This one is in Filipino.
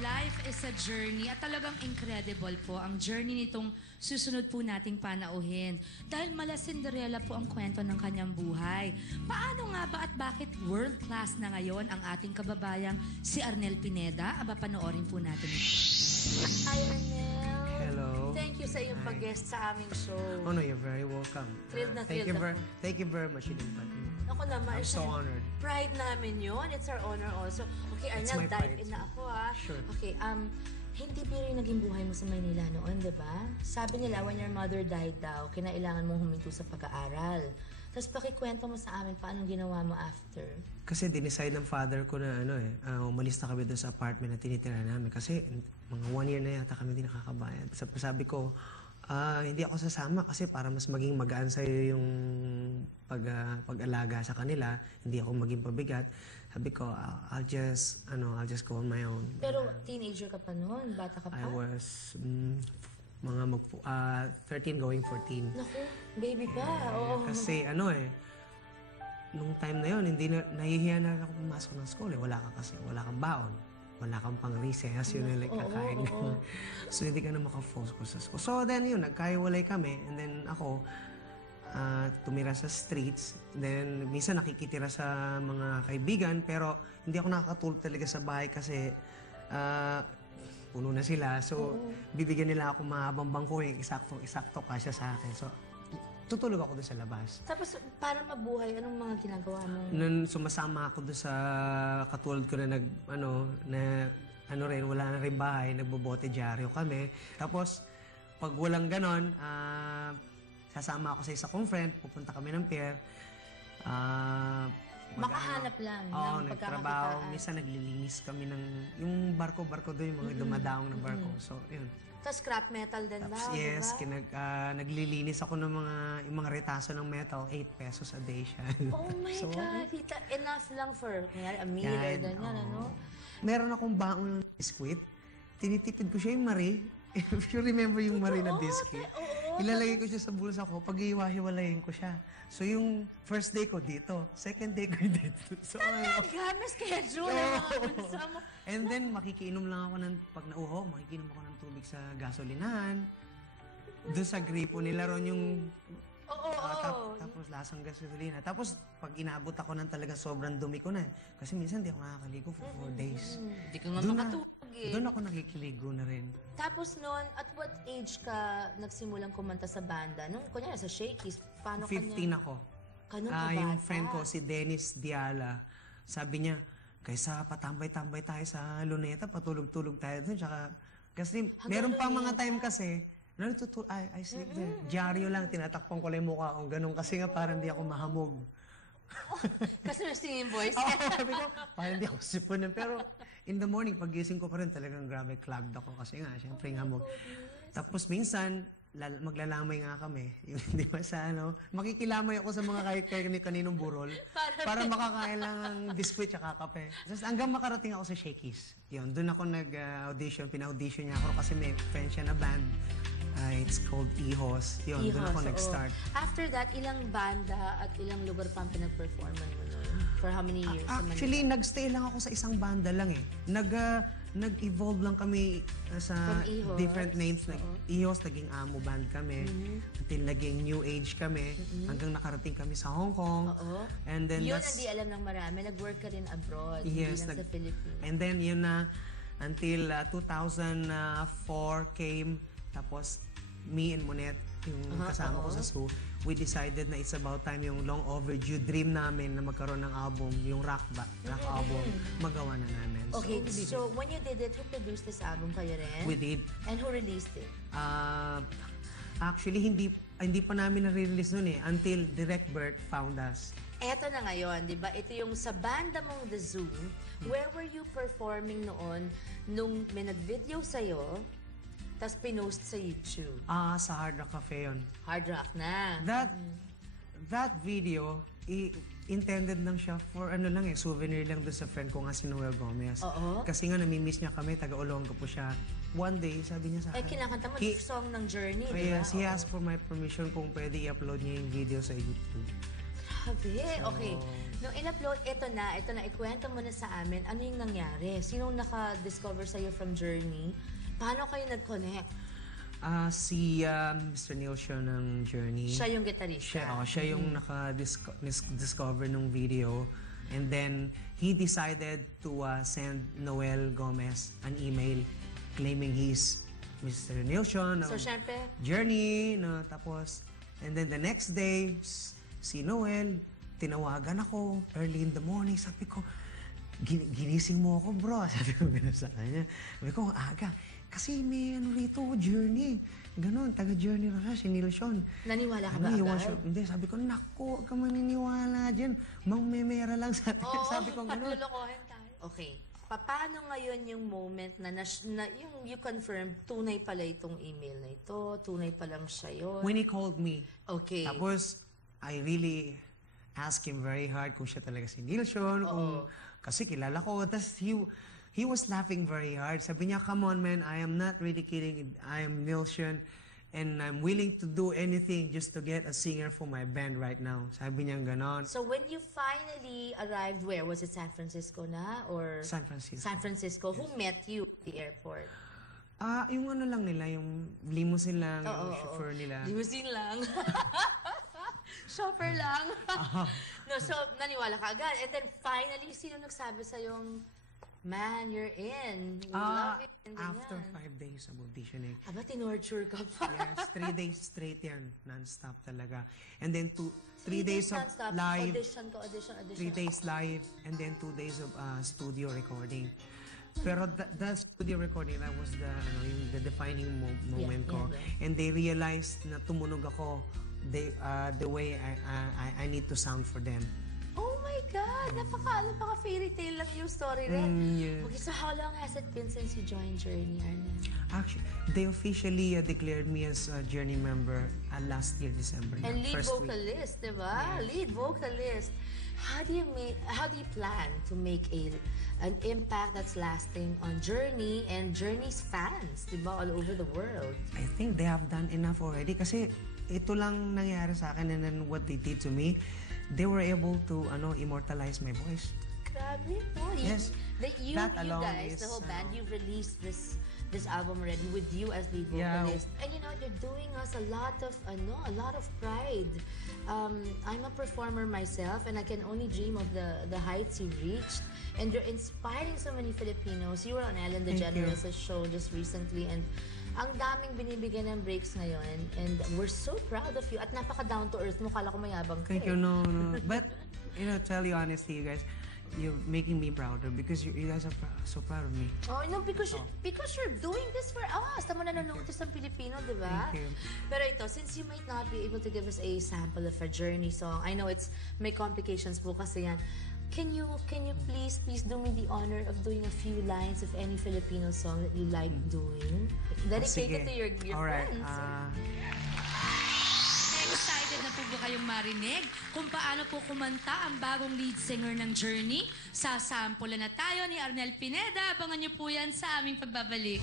life is a journey at talagang incredible po ang journey nitong susunod po nating panauhin. Dahil mala Cinderella po ang kwento ng kanyang buhay. Paano nga ba at bakit world class na ngayon ang ating kababayang si Arnel Pineda? Aba, panoorin po natin ito. Hi, Arnel. Hello. Thank you sa iyong Hi. pag-guest sa aming show. Oh no, you're very welcome. Thrilled na thrilled ako. Thank you very much, invite me. Ako naman, I'm so honored. pride namin yun. It's our honor also. Okay, It's Arnel, my dive pride in na too. ako ha. Sure. Okay, hindi biro yung naging buhay mo sa Maynila noon, di ba? Sabi nila, when your mother died daw, kinailangan mong huminto sa pag-aaral. Tapos pakikwento mo sa amin paano ginawa mo after. Kasi dinicide ng father ko na umalis na kami doon sa apartment na tinitira namin. Kasi mga 1 year na yata kami hindi nakakabayad. Sabi ko, hindi ako sasama kasi para mas maging magaan sa'yo yung pag-alaga sa kanila, hindi ako maging pabigat. Sabi ko, I'll just go on my own. Pero teenager ka pa noon, bata ka pa? I was mga 13 going 14. Naku, baby pa. Oo. Kasi nung time na yon hindi na nahihiya na ako pumasok ng school. Wala kang baon. Wala kang pang recess, yun yung like kakain. So hindi ka na makafocus sa school. So then yun, nagkahiwalay kami. And then ako, tumira sa streets. Then minsan nakikitira sa mga kaibigan. Pero hindi ako nakakatulog talaga sa bahay kasi puno na sila. So bibigyan nila ako mahabang bangko yung eksakto kasya sa akin. So tutulog ako doon sa labas. Tapos, para mabuhay, anong mga ginagawa mo? Nun sumasama ako doon sa katulad ko na wala na rin bahay, nagbobote dyaryo kami. Tapos, pag walang ganon, sasama ako sa isa kong friend, pupunta kami ng pier. Makahanap lang ng nagtrabaho. pagkakakitaan. Minsan naglilinis kami ng, yung barko-barko doon, yung mga dumadaong na barko. So, yun. Tapos scrap metal din Tapos, daw, yes, diba? naglilinis ako ng yung mga retaso ng metal, 8 pesos a day siya. Oh my So, God, Tita, enough lang for, kunyari, a meal or yan, ganyan, ano? Meron akong baon ng biskwit. Tinitipid ko siya yung Marie. If you remember yung Marie na biscuit. Ilalagay ko siya sa bulsa ko, pag-iwahiwalayin ko siya. So yung first day ko dito, second day ko dito. So, Talaga, may schedule ang mga bulsa mo. and then makikiinom lang ako pag nauho, makikiinom ako ng tubig sa gasolinahan. Doon sa gripo nila ron yung tapos lasang gasolina. Tapos pag inaabot ako ng talagang sobrang dumi ko na. Kasi minsan di ako nakakaligo for 4 days. Hindi ka nga Doon makatulog eh. Doon ako nakikiligo na rin. Tapos noon, at what age ka nagsimulang kumanta sa banda? Nung, kunyari, sa Shakey's, paano 15 ako. Kanong ka Yung bata? friend ko, si Dennis Diala, sabi niya, kaysa patambay-tambay tayo sa Luneta, patulog-tulog tayo doon. Tsaka, kasi meron pa mga time kasi, I sleep there. Diaryo lang, tinatakpan ko lang yung mukha ko. Ganun kasi nga parang di ako mahamog. Kasi may singing voice. Sabi ko, parang di ako sipunin. Pero in the morning, pagising ko pa rin talagang grabe clogged ako. Kasi nga, syempre yung hamog. Tapos minsan, maglalamay nga kami. Yung, di ba sa makikilamay ako sa mga kaninong burol para makakain lang ng biskwit at kape. Tapos hanggang makarating ako sa Shakey's. Yun, doon ako nag-audition. Pina-audition niya ako kasi may friend siya na band. It's called Ihos. Yun, doon ako nag-start. After that, ilang banda at ilang lugar pa ang pinag-performan mo nun? For how many years? Actually, nagstay lang ako sa isang banda lang eh. Nag-evolve lang kami sa From Ihos? different names. Ihos, naging Amo Band kami. Until naging New Age kami. Hanggang nakarating kami sa Hong Kong. Oo. And then Yun ang di alam ng marami. Nag-work ka rin abroad. Yes, hindi lang sa Philippines. And then yun na, until 2004 came, tapos me and Monet, yung kasama ko sa school, we decided na it's about time yung long overdue dream namin na magkaroon ng album, yung rock album, magawa na namin. Okay, so when you did it, who produced this album? Kayo rin? We did. And who released it? Actually, hindi pa namin na-release nun eh, until Direct Bert found us. Eto na ngayon, di ba? Ito yung sa banda mong The Zoo. Where were you performing noon nung may nag-video sa'yo, tapos pinost sa YouTube? Sa Hard Rock Cafe yun. Hard rock na. That video, intended lang siya for souvenir lang doon sa friend ko nga si Noel Gomez. Oo. Kasi nga namimiss niya kami, taga-Olonga po siya. One day, sabi niya sa akin. Kinakanta mo song ng Journey, di ba? Yes, he asked for my permission kung pwede i-upload niya yung video sa YouTube. Grabe. Okay. Nung in-upload, ito na, ikwento mo na sa amin, ano yung nangyari? Sinong naka-discover sa'yo from Journey? Paano kayo nag-connect? Si Mr. Neil Shaw ng Journey. Siya yung gitarista. Siya yung naka-discover ng video. And then, he decided to send Noel Gomez an email claiming he's Mr. Neil Shaw ng So, syempre, Journey. Tapos, and then the next day, si Noel, tinawagan ako early in the morning. Sabi ko, ginising mo ako, bro. Sabi ko gano'n sa kanya. Sabi ko, aga. Kasi may ano rito, Journey. Ganon, taga-Journey na siya, si Neil Sean. naniwala ka ba agad? Hindi, sabi ko, naku, huwag ka maniniwala dyan. Mang-memera lang sa atin. Oo, Sabi ko gano'n. paglulukohin tayo. Okay. Paano ngayon yung moment na yung you confirm, tunay pala itong email na ito, tunay palang siya yun? When he called me, Okay. tapos, I really asked him very hard kung siya talaga si Neil Sean, kasi kilala ko. Tapos he was laughing very hard. Sabi niya, come on man, I am not really kidding. I am Neil Sean and I'm willing to do anything just to get a singer for my band right now. Sabi niya ganon. So when you finally arrived, where? Was it San Francisco na? Or San Francisco. San Francisco. Who met you at the airport? Yung ano lang nila, yung limousine lang, yung chauffeur nila. Limousine lang. Shopper lang. No, so naniwala ka agad. And then finally, sino nagsabi sa yung, man, you're in. We love it. And After ganyan. 5 days of auditioning. Aba, tinorture ka pa. Yes, 3 days straight yan. Non-stop talaga. And then 3 days of non-stop. live. Audition. 3 days live. And then 2 days of studio recording. Pero the studio recording, that was the defining moment ko. yeah. And they realized na tumunog ako the way I need to sound for them. Oh my God! Napaka fairy tale lang yung story rin. Yes. Okay, so how long has it been since you joined Journey, Arnel? Actually, they officially declared me as a Journey member last year, December. And lead first week. vocalist, di ba? Yes. Lead vocalist. How do you plan to make an impact that's lasting on Journey and Journey's fans, di ba, all over the world? I think they have done enough already kasi ito lang nangyari sa akin and then what they did to me, they were able to immortalize my voice. Grabe po. Yes. You That alone guys, the is, whole band, you've released this album already with you as lead vocalist. And you know, you're doing us a lot of pride. I'm a performer myself and I can only dream of the heights you reached. And you're inspiring so many Filipinos. You were on Ellen DeGeneres' show just recently and ang daming binibigyan ng breaks ngayon and we're so proud of you at napaka down to earth mo, kala ko mayabang ka. Thank you, no. But, tell you honestly, you guys, you're making me prouder because you guys are so proud of me. Oh, no, because you're doing this for us. Tama na nanonotice ng Pilipino, di ba? Thank you. Pero ito, since you might not be able to give us a sample of a Journey song, I know may complications po kasi yan. Can you please do me the honor of doing a few lines of any Filipino song that you like doing? Dedicated to your Alright, friends. Excited na po ba kayong marinig kung paano po kumanta ang bagong lead singer ng Journey? Sasampulan na tayo ni Arnel Pineda. Abangan niyo po yan sa aming pagbabalik.